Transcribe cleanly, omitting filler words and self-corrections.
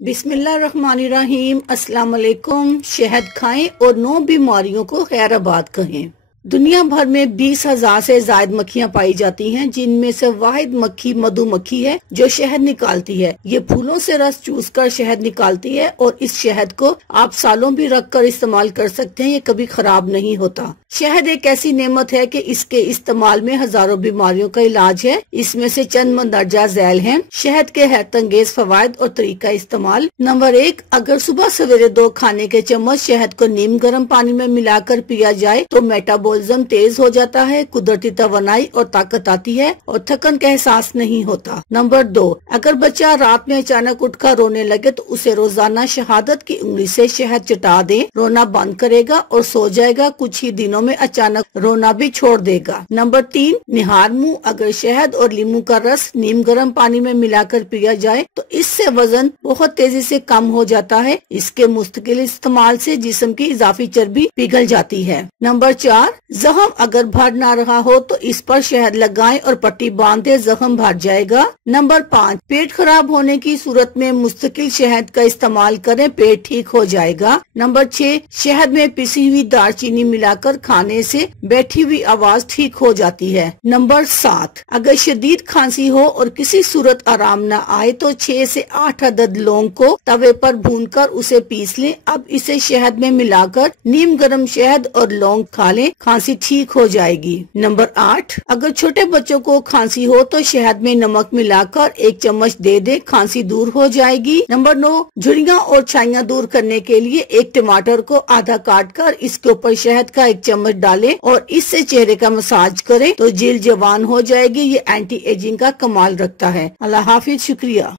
बिस्मिल्लाहिर्रहमानिर्रहीम। अस्सलाम वालेकुम। शहद खाएं और 9 बीमारियों को खैराबाद कहें। दुनिया भर में 20,000 से ज्यादा मक्खियाँ पाई जाती हैं, जिनमें से वाहिद मक्खी मधुमक्खी है जो शहद निकालती है। ये फूलों से रस चूसकर शहद निकालती है और इस शहद को आप सालों भी रख कर इस्तेमाल कर सकते हैं। ये कभी खराब नहीं होता। शहद एक ऐसी नेमत है कि इसके इस्तेमाल में हजारों बीमारियों का इलाज है। इसमें से चंद मंदरजा झैल हैं। शहद के हैरतअंगेज फवायद और तरीका इस्तेमाल। नंबर 1, अगर सुबह सवेरे 2 खाने के चम्मच शहद को नीम गर्म पानी में मिलाकर पिया जाए तो मेटाबॉलिज्म तेज हो जाता है, कुदरती तवानाई और ताकत आती है और थकन का एहसास नहीं होता। नंबर 2, अगर बच्चा रात में अचानक उठकर रोने लगे तो उसे रोजाना शहादत की उंगली से शहद चटा दें। रोना बंद करेगा और सो जाएगा। कुछ ही दिनों में अचानक रोना भी छोड़ देगा। नंबर 3, निहार मुंह। अगर शहद और नींबू का रस नीम गर्म पानी में मिलाकर पिया जाए तो इससे वजन बहुत तेजी से कम हो जाता है। इसके मुस्तकिल इस्तेमाल से जिस्म की इजाफी चर्बी पिघल जाती है। नंबर 4, जख्म अगर भर ना रहा हो तो इस पर शहद लगाएं और पट्टी बांध दे, जख्म भर जाएगा। नंबर 5, पेट खराब होने की सूरत में मुस्तकिल शहद का इस्तेमाल करें, पेट ठीक हो जाएगा। नंबर 6, शहद में पिसी हुई दालचीनी मिलाकर खाने से बैठी हुई आवाज ठीक हो जाती है। नंबर 7, अगर शदीद खांसी हो और किसी सूरत आराम न आए तो 6 से 8 अदद लौंग को तवे पर भूनकर उसे पीस लें। अब इसे शहद में मिलाकर नीम गर्म शहद और लौंग खा लें, खांसी ठीक हो जाएगी। नंबर 8, अगर छोटे बच्चों को खांसी हो तो शहद में नमक मिलाकर 1 चम्मच दे दे, खांसी दूर हो जाएगी। नंबर 9, झुर्रियां और छाइयां दूर करने के लिए 1 टमाटर को आधा काट कर इसके ऊपर शहद का 1 चम्मच डालें और इससे चेहरे का मसाज करें तो जिल्द जवान हो जाएगी। ये एंटी एजिंग का कमाल रखता है। अल्लाह हाफिज, शुक्रिया।